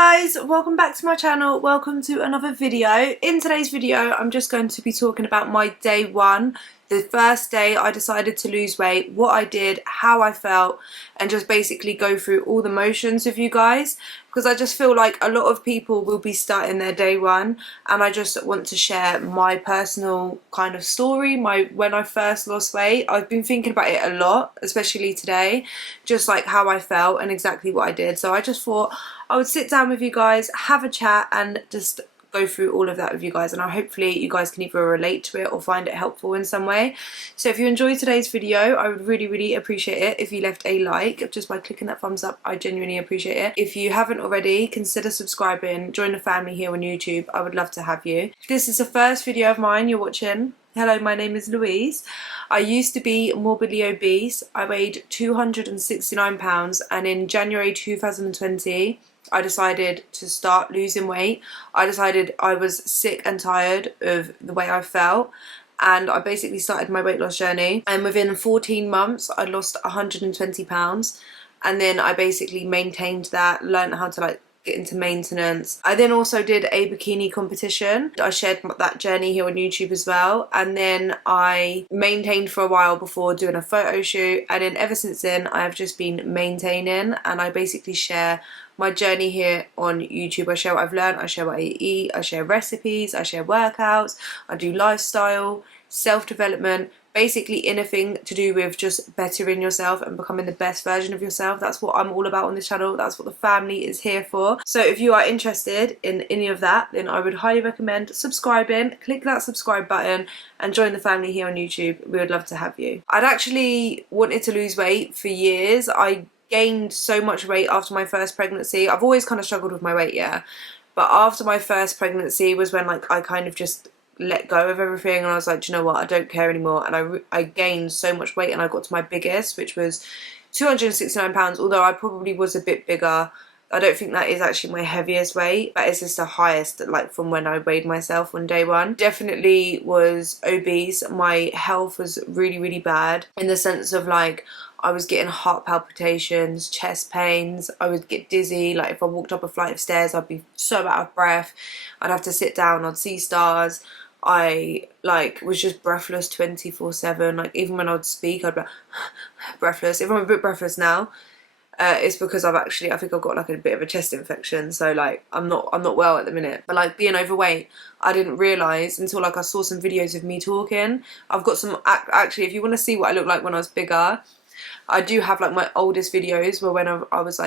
guys, welcome back to my channel. Welcome to another video. In today's video I'm just going to be talking about my day one, the first day I decided to lose weight, what I did, how I felt, and just basically go through all the motions with you guys, because I just feel like a lot of people will be starting their day one, and I just want to share my personal kind of story, when I first lost weight. I've been thinking about it a lot, especially today, just like how I felt and exactly what I did. So I just thought I would sit down with you guys, have a chat, and just go through all of that with you guys, and hopefully you guys can either relate to it or find it helpful in some way. So if you enjoyed today's video, I would really appreciate it if you left a like just by clicking that thumbs up. I genuinely appreciate it. If you haven't already, consider subscribing, join the family here on YouTube. I would love to have you. If this is the first video of mine you're watching, hello, my name is Louise. I used to be morbidly obese. I weighed 269 pounds, and in January 2020 I decided to start losing weight. I decided I was sick and tired of the way I felt, and I basically started my weight loss journey, and within 14 months I lost 120 pounds, and then I basically maintained that, learned how to get into maintenance. I then also did a bikini competition. I shared that journey here on YouTube as well, and then I maintained for a while before doing a photo shoot, and then ever since then I have just been maintaining, and I basically share my journey here on YouTube. I share what I've learned, I share what I eat, I share recipes, I share workouts, I do lifestyle, self-development, basically anything to do with just bettering yourself and becoming the best version of yourself. That's what I'm all about on this channel. That's what the family is here for. So if you are interested in any of that, then I would highly recommend subscribing. Click that subscribe button and join the family here on YouTube. We would love to have you. I'd actually wanted to lose weight for years. I gained so much weight after my first pregnancy. I've always kind of struggled with my weight, yeah, but after my first pregnancy was when I kind of just let go of everything, and I was like, do you know what, I don't care anymore. And I gained so much weight, and I got to my biggest, which was 269 pounds, although I probably was a bit bigger. I don't think that is actually my heaviest weight. That is just the highest, from when I weighed myself on day one. Definitely was obese. My health was really bad, in the sense of I was getting heart palpitations, chest pains, I would get dizzy. If I walked up a flight of stairs, I'd be so out of breath. I'd have to sit down, I'd see stars. I was just breathless 24/7. Even when I'd speak, I'd be breathless. If I'm a bit breathless now, it's because I think I've got a bit of a chest infection, so I'm not well at the minute. But being overweight, I didn't realise until I saw some videos of me talking. I've got some, actually, if you want to see what I looked like when I was bigger, I do have my oldest videos were when I was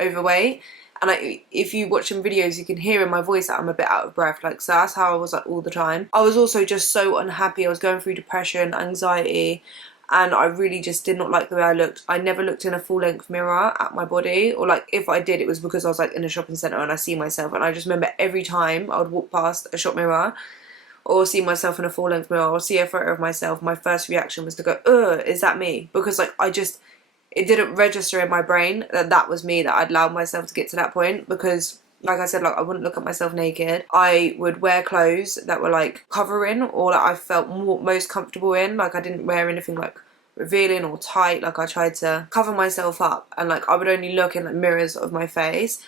overweight, and if you watch some videos you can hear in my voice that I'm a bit out of breath, so that's how I was all the time. I was also just so unhappy. I was going through depression, anxiety, and I really just did not like the way I looked. I never looked in a full-length mirror at my body, or if I did, it was because I was in a shopping centre and I see myself, and I just remember every time I would walk past a shop mirror or see myself in a full-length mirror or see a photo of myself, my first reaction was to go, ugh, is that me? Because it didn't register in my brain that that was me, that I'd allowed myself to get to that point. Because like I said, I wouldn't look at myself naked. I would wear clothes that were covering, or I felt most comfortable in. I didn't wear anything revealing or tight. I tried to cover myself up, and I would only look in mirrors of my face.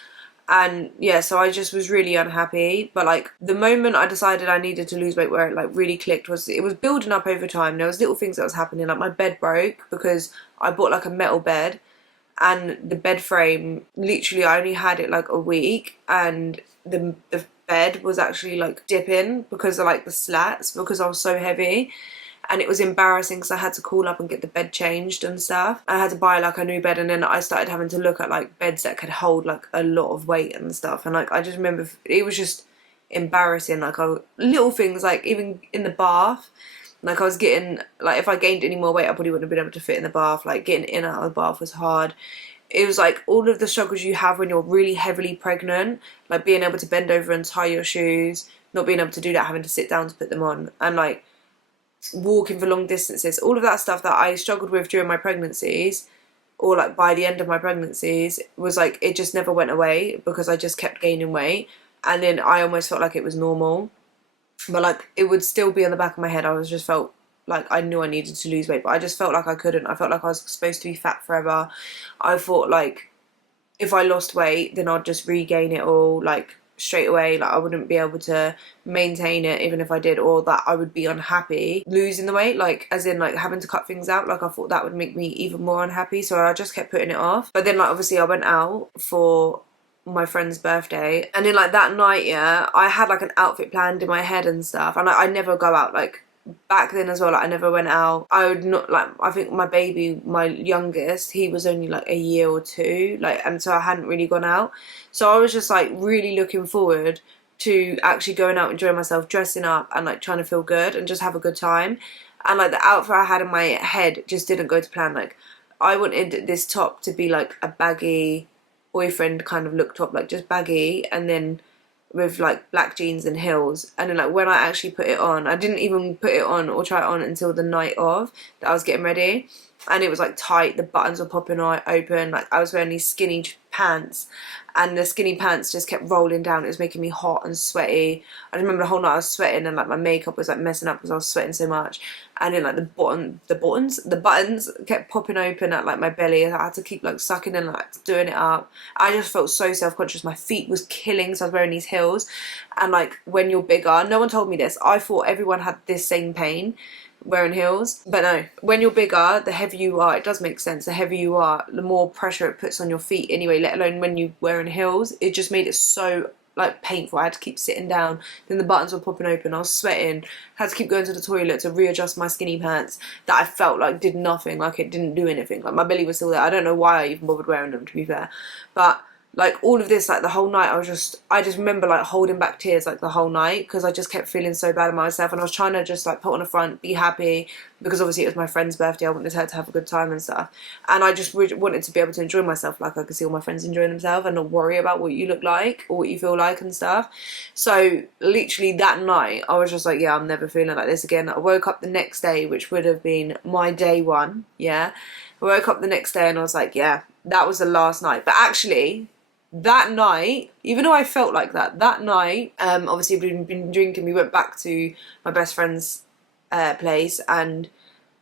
And yeah, so I just was really unhappy. But the moment I decided I needed to lose weight, where it really clicked, was it was building up over time. There was little things that was happening, my bed broke because I bought a metal bed, and the bed frame, literally I only had it a week, and the bed was actually dipping because of the slats, because I was so heavy. And it was embarrassing because I had to call up and get the bed changed and stuff. I had to buy a new bed, and then I started having to look at beds that could hold a lot of weight and stuff. And I just remember it was just embarrassing. Little things, even in the bath, I was getting, if I gained any more weight I probably wouldn't have been able to fit in the bath. Getting in and out of the bath was hard. It was all of the struggles you have when you're really heavily pregnant, being able to bend over and tie your shoes, not being able to do that, having to sit down to put them on, and walking for long distances. All of that stuff that I struggled with during my pregnancies, or by the end of my pregnancies, was it just never went away, because I just kept gaining weight, and then I almost felt like it was normal. But it would still be on the back of my head. I was just felt I knew I needed to lose weight, but I just felt like I couldn't. I felt like I was supposed to be fat forever. I thought if I lost weight, then I'd just regain it all like straight away. Like I wouldn't be able to maintain it even if I did, or that I would be unhappy losing the weight, like as in like having to cut things out. Like I thought that would make me even more unhappy, so I just kept putting it off. But then like obviously I went out for my friend's birthday, and then like that night, yeah, I had like an outfit planned in my head and stuff, and I never go out. Like back then as well, like I never went out. I would not, like, I think my baby, my youngest, he was only like a year or two, like, and so I hadn't really gone out, so I was just like really looking forward to actually going out, enjoying myself, dressing up and like trying to feel good and just have a good time. And like the outfit I had in my head just didn't go to plan. Like I wanted this top to be like a baggy boyfriend kind of look top, like just baggy, and then with like black jeans and heels. And then like when I actually put it on, I didn't even put it on or try it on until the night of that I was getting ready, and it was like tight, the buttons were popping open, like I was wearing these skinny pants, and the skinny pants just kept rolling down. It was making me hot and sweaty. I remember the whole night I was sweating, and like my makeup was like messing up because I was sweating so much. And then like the buttons kept popping open at like my belly, and I had to keep like sucking and like doing it up. I just felt so self-conscious. My feet was killing, so I was wearing these heels. And like when you're bigger, no one told me this, I thought everyone had this same pain wearing heels, but no, when you're bigger, the heavier you are, it does make sense, the heavier you are, the more pressure it puts on your feet anyway, let alone when you're wearing heels. It just made it so like painful. I had to keep sitting down, then the buttons were popping open, I was sweating, had to keep going to the toilet to readjust my skinny pants that I felt like did nothing, like it didn't do anything, like my belly was still there. I don't know why I even bothered wearing them, to be fair. But like all of this, like the whole night, I just remember like holding back tears like the whole night, because I just kept feeling so bad about myself, and I was trying to just like put on a front, be happy, because obviously it was my friend's birthday, I wanted her to have a good time and stuff, and I just wanted to be able to enjoy myself, like I could see all my friends enjoying themselves and not worry about what you look like or what you feel like and stuff. So literally that night I was just like, yeah, I'm never feeling like this again. I woke up the next day, which would have been my day one, yeah, I woke up the next day and I was like, yeah, that was the last night. But actually that night, even though I felt like that night, obviously we'd been drinking, we went back to my best friend's place, and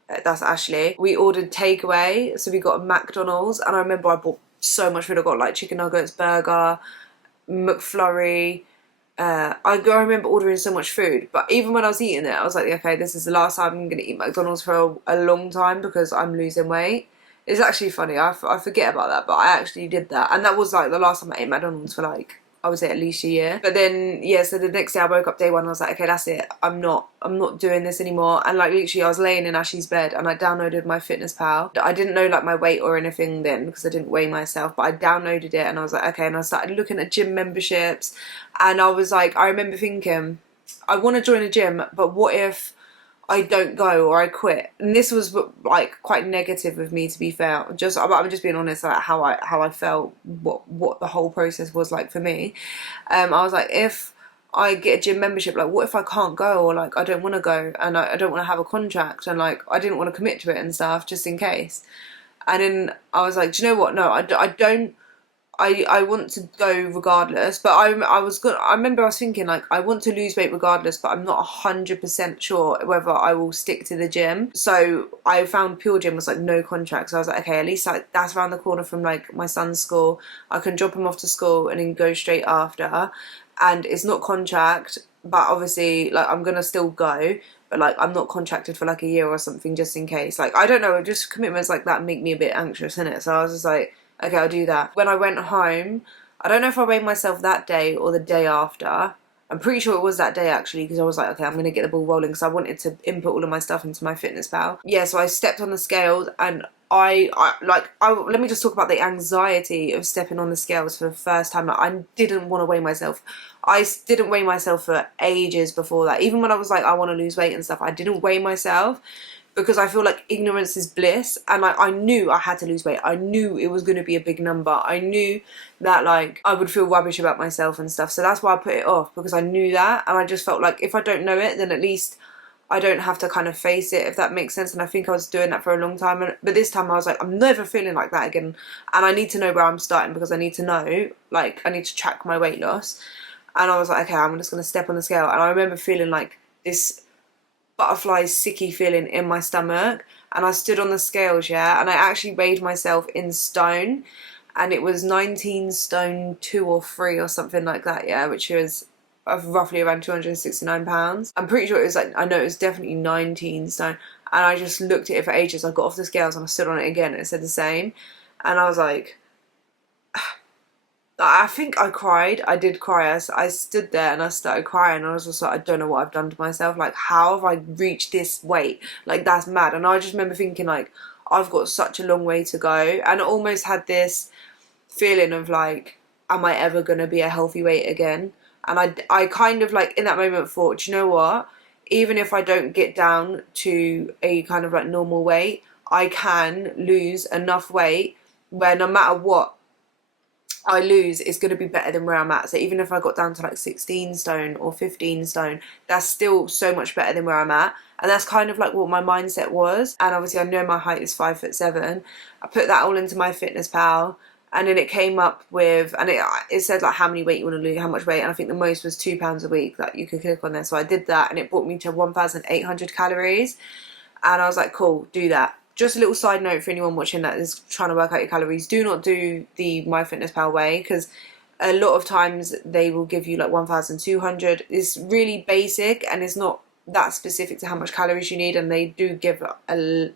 that's Ashley. We ordered takeaway, so we got a McDonald's, and I remember I bought so much food. I got like chicken nuggets, burger, McFlurry. I remember ordering so much food, but even when I was eating it, I was like, okay, this is the last time I'm going to eat McDonald's for a long time, because I'm losing weight. It's actually funny, I forget about that, but I actually did that. And that was like the last time I ate McDonald's for like, I would say at least a year. But then, yeah, so the next day I woke up day one, and I was like, okay, that's it. I'm not doing this anymore. And like literally I was laying in Ashley's bed, and I downloaded my Fitness Pal. I didn't know like my weight or anything then, because I didn't weigh myself, but I downloaded it, and I was like, okay, and I started looking at gym memberships, and I was like, I remember thinking, I want to join a gym, but what if I don't go or I quit? And this was like quite negative of me, to be fair. I'm just being honest about how I felt, what the whole process was like for me. I was like, if I get a gym membership, like what if I can't go, or like I don't want to go, and I don't want to have a contract, and like I didn't want to commit to it and stuff just in case. And then I was like, do you know what? No, I don't. I want to go regardless, but I remember I was thinking like, I want to lose weight regardless, but I'm not 100% sure whether I will stick to the gym. So I found Pure Gym was like no contract, so I was like, okay, at least like that's around the corner from like my son's school. I can drop him off to school and then go straight after, and it's not contract, but obviously like I'm gonna still go, but like I'm not contracted for like a year or something just in case. Like I don't know, just commitments like that make me a bit anxious, innit? So I was just like, okay, I'll do that. When I went home, I don't know if I weighed myself that day or the day after. I'm pretty sure it was that day actually, because I was like, okay, I'm going to get the ball rolling, because I wanted to input all of my stuff into my Fitness Pal. Yeah, so I stepped on the scales, and let me just talk about the anxiety of stepping on the scales for the first time. Like, I didn't want to weigh myself. I didn't weigh myself for ages before that. Even when I was like, I want to lose weight and stuff, I didn't weigh myself, because I feel like ignorance is bliss, and like I knew I had to lose weight. I knew it was going to be a big number. I knew that like I would feel rubbish about myself and stuff, so that's why I put it off, because I knew that, and I just felt like if I don't know it, then at least I don't have to kind of face it, if that makes sense. And I think I was doing that for a long time, but this time I was like, I'm never feeling like that again, and I need to know where I'm starting, because I need to know, like I need to track my weight loss. And I was like, okay, I'm just going to step on the scale, and I remember feeling like this butterfly sicky feeling in my stomach, and I stood on the scales, yeah, and I actually weighed myself in stone, and it was 19 stone 2 or 3 or something like that, yeah, which was of roughly around 269 pounds. I'm pretty sure it was like, I know it was definitely 19 stone, and I just looked at it for ages. I got off the scales and I stood on it again and it said the same, and I was like, I think I cried. I did cry. I stood there and I started crying, and I was just like, I don't know what I've done to myself. Like, how have I reached this weight? Like, that's mad. And I just remember thinking, like, I've got such a long way to go, and I almost had this feeling of like, am I ever going to be a healthy weight again? And I kind of like in that moment thought, you know what? Even if I don't get down to a kind of like normal weight, I can lose enough weight where no matter what I lose, it's going to be better than where I'm at. So even if I got down to like 16 stone or 15 stone, that's still so much better than where I'm at. And that's kind of like what my mindset was. And obviously I know my height is 5'7". I put that all into my fitness pal, and then it came up with, and it said like how many weight you want to lose, how much weight, and I think the most was £2 a week that you could click on there. So I did that, and it brought me to 1,800 calories. And I was like, cool, do that. Just a little side note for anyone watching that is trying to work out your calories. Do not do the MyFitnessPal way, because a lot of times they will give you like 1,200. It's really basic and it's not that specific to how much calories you need, and they do give a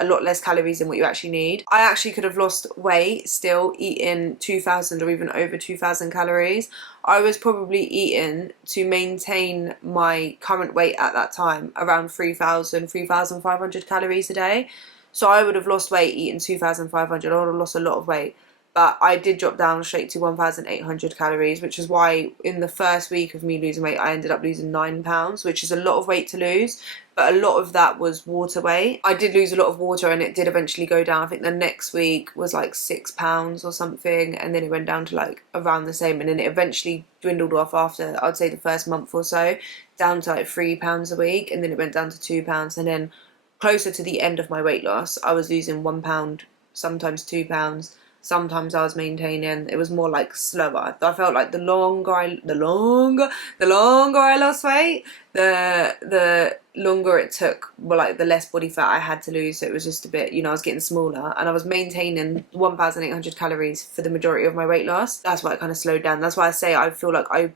lot less calories than what you actually need. I actually could have lost weight still eating 2,000 or even over 2,000 calories. I was probably eating to maintain my current weight at that time around 3,000, 3,500 calories a day. So I would have lost weight eating 2,500. I would have lost a lot of weight. But I did drop down straight to 1,800 calories, which is why in the first week of me losing weight, I ended up losing 9 pounds, which is a lot of weight to lose. But a lot of that was water weight. I did lose a lot of water, and it did eventually go down. I think the next week was like 6 pounds or something, and then it went down to like around the same, and then it eventually dwindled off after, I'd say, the first month or so, down to like 3 pounds a week, and then it went down to 2 pounds, and then closer to the end of my weight loss, I was losing 1 pound, sometimes 2 pounds. Sometimes I was maintaining. It was more like slower. I felt like the longer I lost weight, the longer it took. Well, like the less body fat I had to lose. So it was just a bit, I was getting smaller, and I was maintaining 1,800 calories for the majority of my weight loss. That's why it kind of slowed down. That's why I say I feel like I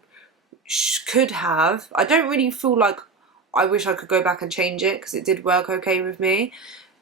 could have. I don't really feel like I wish I could go back and change it, because it did work okay with me,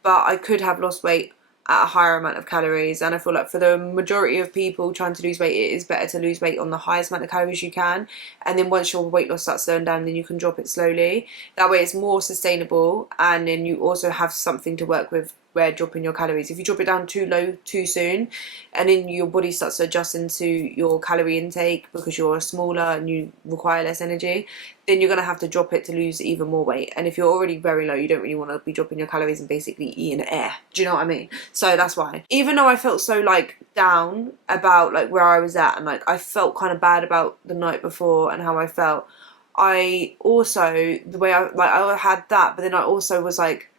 but I could have lost weight at a higher amount of calories. And I feel like for the majority of people trying to lose weight, it is better to lose weight on the highest amount of calories you can, and then once your weight loss starts slowing down, then you can drop it slowly. That way it's more sustainable, and then you also have something to work with where dropping your calories. If you drop it down too low too soon, and then your body starts to adjust into your calorie intake because you're smaller and you require less energy, then you're going to have to drop it to lose even more weight. And if you're already very low, you don't really want to be dropping your calories and basically eating air. Do you know what I mean? So that's why. Even though I felt so like down about like where I was at, and like I felt kind of bad about the night before and how I felt, I also, the way I had that, but then I also was like,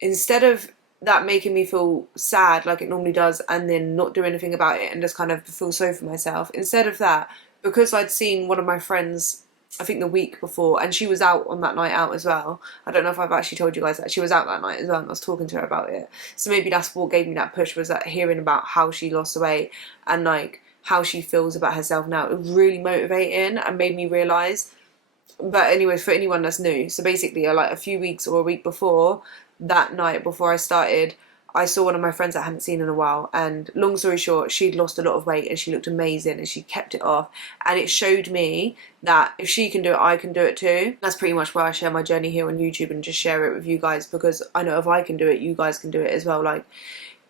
instead of that making me feel sad like it normally does, and then not do anything about it and just kind of feel sorry for myself, instead of that, because I'd seen one of my friends, I think the week before, and she was out on that night out as well. I don't know if I've actually told you guys that she was out that night as well, and I was talking to her about it. So maybe that's what gave me that push, was that hearing about how she lost weight and like how she feels about herself now. It was really motivating and made me realise. But anyways, for anyone that's new, so basically like a few weeks or a week before that night, before I started, I saw one of my friends that I hadn't seen in a while, and long story short, she'd lost a lot of weight and she looked amazing and she kept it off, and it showed me that if she can do it, I can do it too. That's pretty much why I share my journey here on YouTube and just share it with you guys, because I know if I can do it, you guys can do it as well. Like,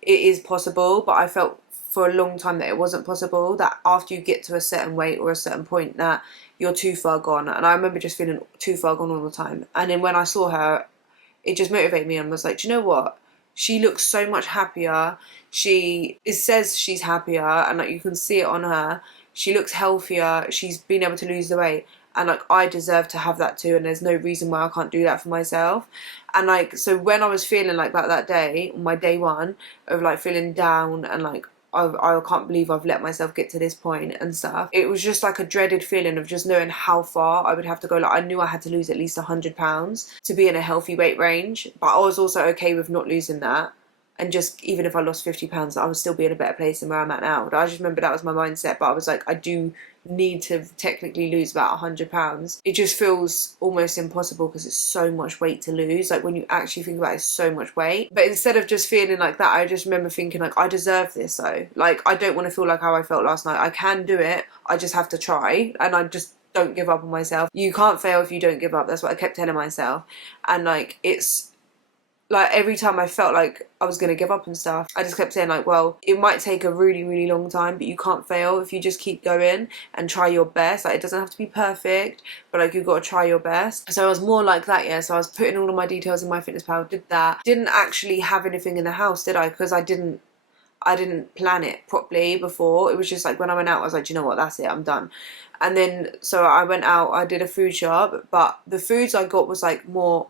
it is possible, but I felt for a long time that it wasn't possible, that after you get to a certain weight or a certain point that you're too far gone. And I remember just feeling too far gone all the time. And then when I saw her, it just motivated me and was like, do you know what? She looks so much happier. It says she's happier, and like you can see it on her. She looks healthier. She's been able to lose the weight, and like I deserve to have that too. And there's no reason why I can't do that for myself. And like, so when I was feeling like that day, on my day one of like feeling down and like I can't believe I've let myself get to this point and stuff, it was just like a dreaded feeling of just knowing how far I would have to go. Like, I knew I had to lose at least 100 pounds to be in a healthy weight range, but I was also okay with not losing that. and just even if I lost 50 pounds, I would still be in a better place than where I'm at now. I just remember that was my mindset, but I was like, I do need to technically lose about 100 pounds. It just feels almost impossible because it's so much weight to lose. Like when you actually think about it, it's so much weight. But instead of just feeling like that, I just remember thinking like, I deserve this though. Like I don't want to feel like how I felt last night. I can do it. I just have to try, and I just don't give up on myself. You can't fail if you don't give up. That's what I kept telling myself. And like it's like every time I felt like I was going to give up and stuff, I just kept saying like, well, it might take a really, really long time, but you can't fail if you just keep going and try your best. Like it doesn't have to be perfect, but like you've got to try your best. So I was more like that, yeah. So I was putting all of my details in MyFitnessPal, did that. Didn't actually have anything in the house, did I? Because I didn't plan it properly before. It was just like when I went out, I was like, do you know what, that's it, I'm done. And then so I went out, I did a food shop, but the foods I got was like more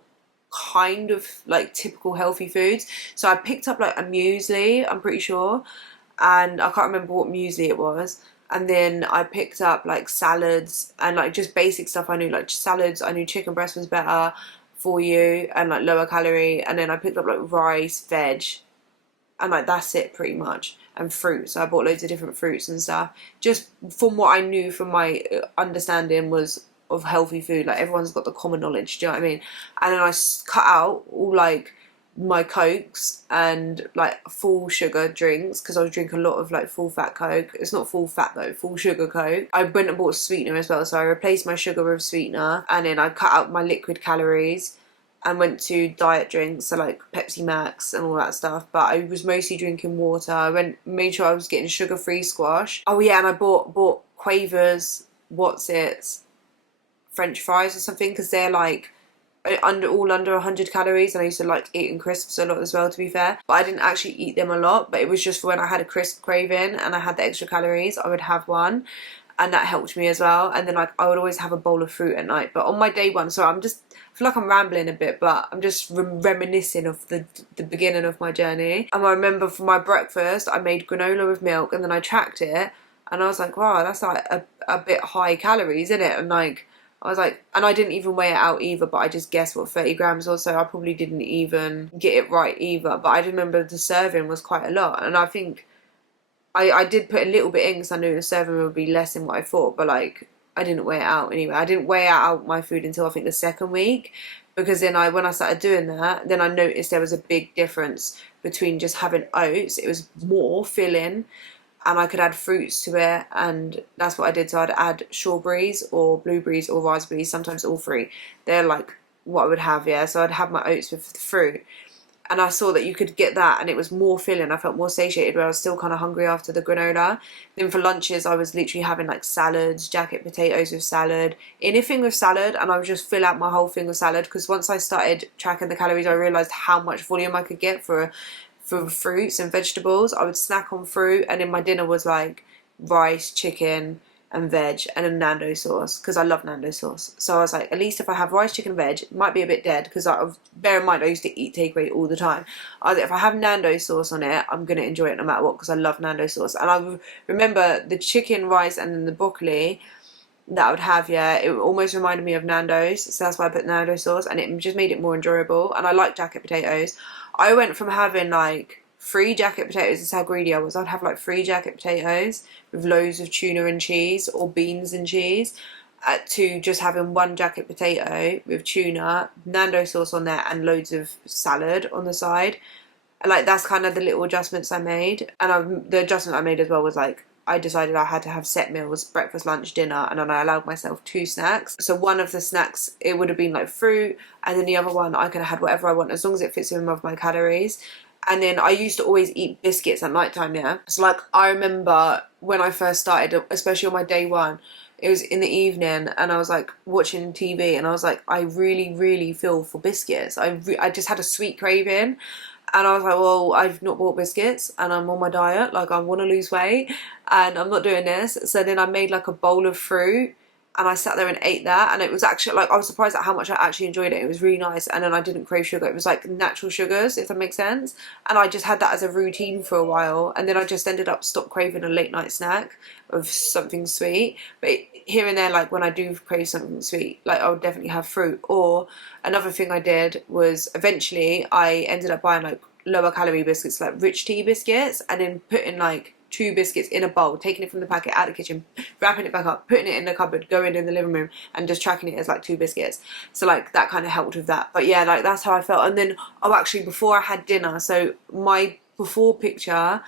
kind of like typical healthy foods. So I picked up like a muesli, I'm pretty sure, and I can't remember what muesli it was. And then I picked up like salads and like just basic stuff I knew, like salads. I knew chicken breast was better for you and like lower calorie. And then I picked up like rice, veg, and like that's it pretty much, and fruits. So I bought loads of different fruits and stuff, just from what I knew from my understanding was of healthy food. Like everyone's got the common knowledge, do you know what I mean? And then I cut out all like my Cokes and like full sugar drinks, because I was drinking a lot of like full fat Coke. It's not full fat though, full sugar Coke. I went and bought a sweetener as well, so I replaced my sugar with sweetener, and then I cut out my liquid calories and went to diet drinks, so like Pepsi Max and all that stuff. But I was mostly drinking water. I made sure I was getting sugar-free squash. Oh yeah, and I bought Quavers, what's it, French fries or something, because they're like all under 100 calories, and I used to like eating crisps a lot as well, to be fair, but I didn't actually eat them a lot. But it was just for when I had a crisp craving and I had the extra calories, I would have one, and that helped me as well. And then like I would always have a bowl of fruit at night. But on my day one, so I feel like I'm rambling a bit, but I'm just reminiscing of the beginning of my journey. And I remember for my breakfast I made granola with milk, and then I tracked it, and I was like, wow, that's like a bit high calories, isn't it? And like I was like, and I didn't even weigh it out either, but I just guessed what 30 grams was, so I probably didn't even get it right either. But I remember the serving was quite a lot, and I think I did put a little bit in because I knew the serving would be less than what I thought, but like I didn't weigh it out anyway. I didn't weigh out my food until I think the second week, because then when I started doing that, then I noticed there was a big difference between just having oats. It was more filling, and I could add fruits to it, and that's what I did. So I'd add strawberries or blueberries or raspberries, sometimes all three. They're like what I would have, yeah. So I'd have my oats with the fruit, and I saw that you could get that, and it was more filling. I felt more satiated, where I was still kind of hungry after the granola. Then for lunches, I was literally having like salads, jacket potatoes with salad, anything with salad, and I would just fill out my whole thing with salad, because once I started tracking the calories, I realised how much volume I could get for fruits and vegetables. I would snack on fruit, and then my dinner was like rice, chicken and veg, and a Nando sauce, because I love Nando sauce. So I was like, at least if I have rice, chicken, veg, it might be a bit dead, because bear in mind I used to eat takeaway all the time. I was like, if I have Nando sauce on it, I'm going to enjoy it no matter what, because I love Nando sauce. And I remember the chicken, rice and then the broccoli that I would have, yeah, it almost reminded me of Nando's, so that's why I put Nando sauce, and it just made it more enjoyable. And I like jacket potatoes. I went from having like 3 jacket potatoes, this is how greedy I was. I'd have like 3 jacket potatoes with loads of tuna and cheese, or beans and cheese, to just having 1 jacket potato with tuna, Nando sauce on there, and loads of salad on the side. And like that's kind of the little adjustments I made. And the adjustment I made as well was like, I decided I had to have set meals, breakfast, lunch, dinner, and then I allowed myself 2 snacks. So one of the snacks, it would have been like fruit, and then the other one I could have had whatever I want, as long as it fits in with my calories. And then I used to always eat biscuits at night time, yeah. So like I remember when I first started, especially on my day one, it was in the evening, and I was like watching TV, and I was like, I really, really feel for biscuits. I just had a sweet craving. And I was like, well, I've not bought biscuits, and I'm on my diet, like I want to lose weight, and I'm not doing this. So then I made like a bowl of fruit, and I sat there and ate that, and it was actually like, I was surprised at how much I actually enjoyed it. It was really nice, and then I didn't crave sugar. It was like natural sugars, if that makes sense. And I just had that as a routine for a while, and then I just ended up stopped craving a late night snack of something sweet. But here and there, like when I do crave something sweet, like I would definitely have fruit. Or another thing I did was, eventually I ended up buying like lower calorie biscuits, like rich tea biscuits, and then putting like 2 biscuits in a bowl, taking it from the packet out of the kitchen, wrapping it back up, putting it in the cupboard, going in the living room, and just tracking it as like 2 biscuits. So like that kind of helped with that. But yeah, like that's how I felt. And then, oh, actually, before I had dinner, so my before pictures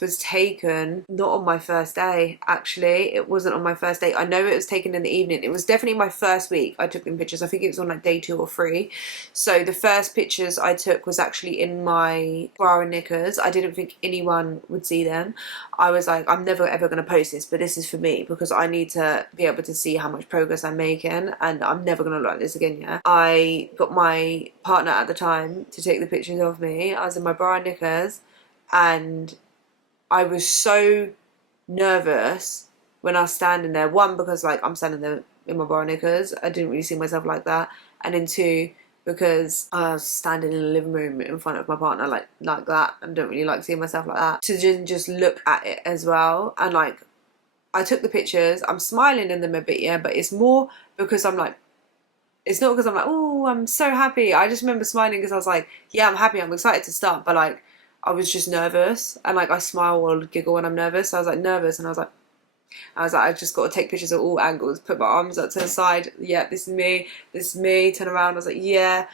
was taken not on my first day. Actually, it wasn't on my first day. I know it was taken in the evening. It was definitely my first week I took them pictures. I think it was on like day 2 or 3. So the first pictures I took was actually in my bra and knickers. I didn't think anyone would see them. I was like, I'm never ever going to post this, but this is for me because I need to be able to see how much progress I'm making, and I'm never going to look like this again. Yeah, I got my partner at the time to take the pictures of me. I was in my bra and knickers, and I was so nervous when I was standing there. 1, because like I'm standing there in my bra and knickers, I didn't really see myself like that, and then 2, because I was standing in the living room in front of my partner like that, and don't really like seeing myself like that. To just look at it as well, and like I took the pictures, I'm smiling in them a bit, yeah, but it's more because I'm like, it's not because I'm like, oh, I'm so happy. I just remember smiling because I was like, yeah, I'm happy, I'm excited to start, but like I was just nervous, and like I smile or giggle when I'm nervous. So I was like nervous, and I was like, I just got to take pictures at all angles, put my arms up to the side. Yeah, this is me. Turn around. I was like, yeah.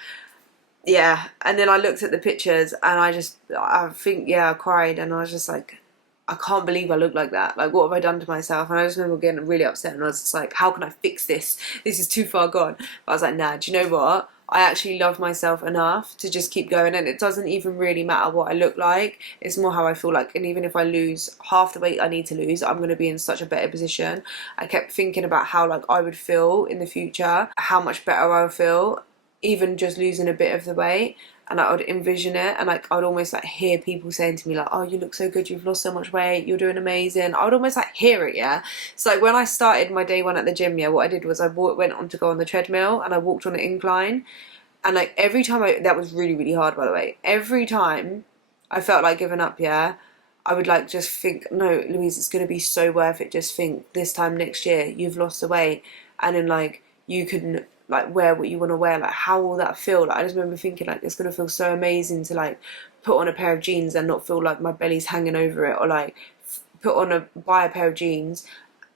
And then I looked at the pictures, and I think, yeah, I cried, and I was just like, I can't believe I look like that. Like, what have I done to myself? And I just remember getting really upset, and I was just like, how can I fix this? This is too far gone. But I was like, nah, do you know what? I actually love myself enough to just keep going, and it doesn't even really matter what I look like. It's more how I feel like, and even if I lose half the weight I need to lose, I'm going to be in such a better position. I kept thinking about how like I would feel in the future, how much better I would feel, even just losing a bit of the weight. And I would envision it, and like I would almost like hear people saying to me like, oh, you look so good, you've lost so much weight, you're doing amazing. I would almost like hear it, yeah. So like when I started my day 1 at the gym, yeah, what I did was I went on to go on the treadmill, and I walked on an incline, and like every time that was really, really hard, by the way. Every time I felt like giving up, yeah, I would like just think, no, Louise, it's going to be so worth it. Just think, this time next year you've lost the weight, and then like you can like wear what you want to wear. Like, how will that feel? Like, I just remember thinking like, it's going to feel so amazing to like put on a pair of jeans and not feel like my belly's hanging over it, or like buy a pair of jeans,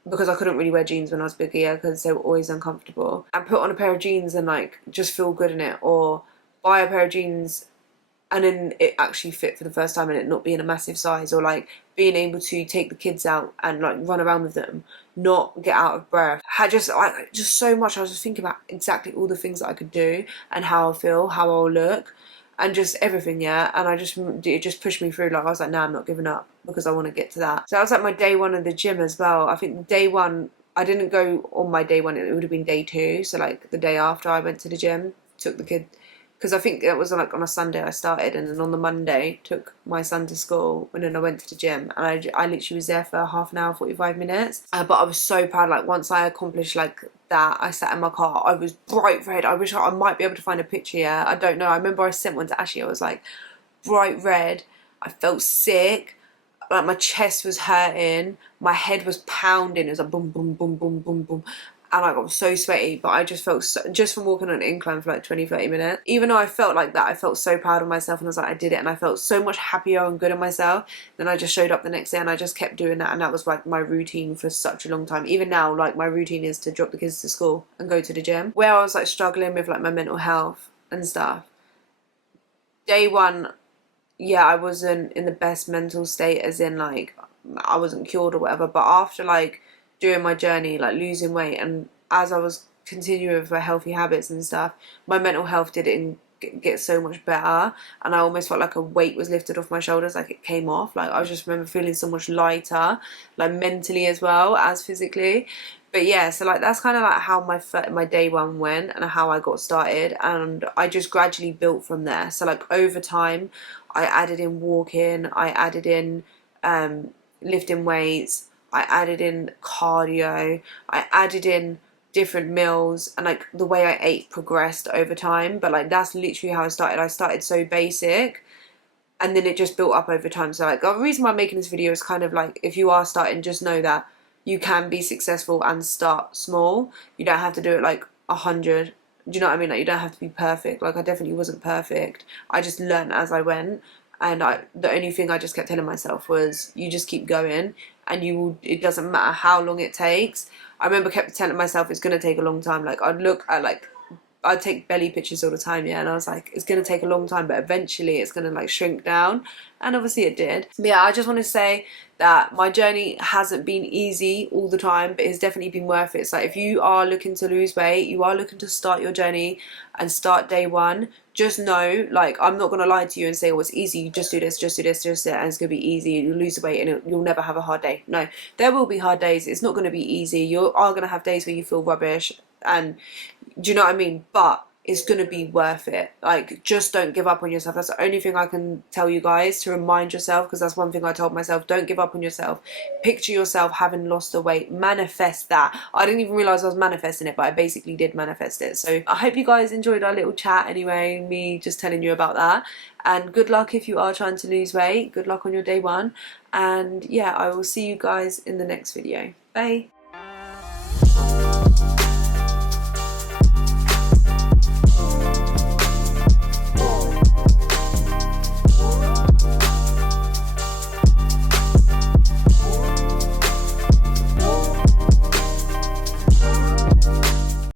because I couldn't really wear jeans when I was bigger, yeah, because they were always uncomfortable, and put on a pair of jeans and like just feel good in it, or buy a pair of jeans and then it actually fit for the first time and it not being a massive size, or like being able to take the kids out and like run around with them, not get out of breath. Just so much. I was just thinking about exactly all the things that I could do and how I feel, how I'll look, and just everything, yeah. And it just pushed me through. Like I was like, no, I'm not giving up, because I want to get to that. So that was like my day 1 of the gym as well. I think day 1, I didn't go on my day 1. It would have been day 2. So like the day after I went to the gym, took the kid, because I think it was like on a Sunday I started, and then on the Monday took my son to school, and then I went to the gym, and I literally was there for half an hour, 45 minutes. But I was so proud. Like once I accomplished like that, I sat in my car, I was bright red. I wish I might be able to find a picture, yeah. I don't know. I remember I sent one to Ashley. I was like bright red. I felt sick. Like my chest was hurting. My head was pounding. It was like boom, boom, boom, boom, boom, boom. And I got so sweaty, but I just felt just from walking on an incline for like 20-30 minutes. Even though I felt like that, I felt so proud of myself, and I was like, I did it, and I felt so much happier and good in myself. Then I just showed up the next day, and I just kept doing that, and that was like my routine for such a long time. Even now, like my routine is to drop the kids to school and go to the gym. Where I was like struggling with like my mental health and stuff, day 1, yeah, I wasn't in the best mental state, as in like I wasn't cured or whatever, but after like doing my journey, like losing weight, and as I was continuing with my healthy habits and stuff, my mental health didn't get so much better, and I almost felt like a weight was lifted off my shoulders, like it came off. Like I just remember feeling so much lighter, like mentally as well as physically. But yeah, so like that's kind of like how my day 1 went and how I got started, and I just gradually built from there. So like over time, I added in walking, I added in lifting weights, I added in cardio, I added in different meals, and like the way I ate progressed over time. But like that's literally how I started. I started so basic, and then it just built up over time. So like the reason why I'm making this video is kind of like, if you are starting, just know that you can be successful and start small. You don't have to do it like 100 Do you know what I mean? Like, you don't have to be perfect. Like, I definitely wasn't perfect. I just learned as I went. And the only thing I just kept telling myself was, you just keep going, and it doesn't matter how long it takes. I remember kept telling myself it's going to take a long time. Like, I'd take belly pictures all the time, yeah, and I was like, it's going to take a long time, but eventually it's going to like shrink down, and obviously it did. But yeah, I just want to say that my journey hasn't been easy all the time, but it's definitely been worth it. So if you are looking to lose weight, you are looking to start your journey and start day one, just know, like, I'm not going to lie to you and say, oh, it's easy, you just do this, just do this, just do it, and it's going to be easy, you'll lose the weight and you'll never have a hard day. No, there will be hard days. It's not going to be easy. You are going to have days where you feel rubbish, and do you know what I mean? But it's going to be worth it. Like, just don't give up on yourself. That's the only thing I can tell you guys, to remind yourself, because that's one thing I told myself. Don't give up on yourself. Picture yourself having lost the weight. Manifest that. I didn't even realise I was manifesting it, but I basically did manifest it. So I hope you guys enjoyed our little chat anyway, me just telling you about that. And good luck if you are trying to lose weight. Good luck on your day one. And yeah, I will see you guys in the next video. Bye.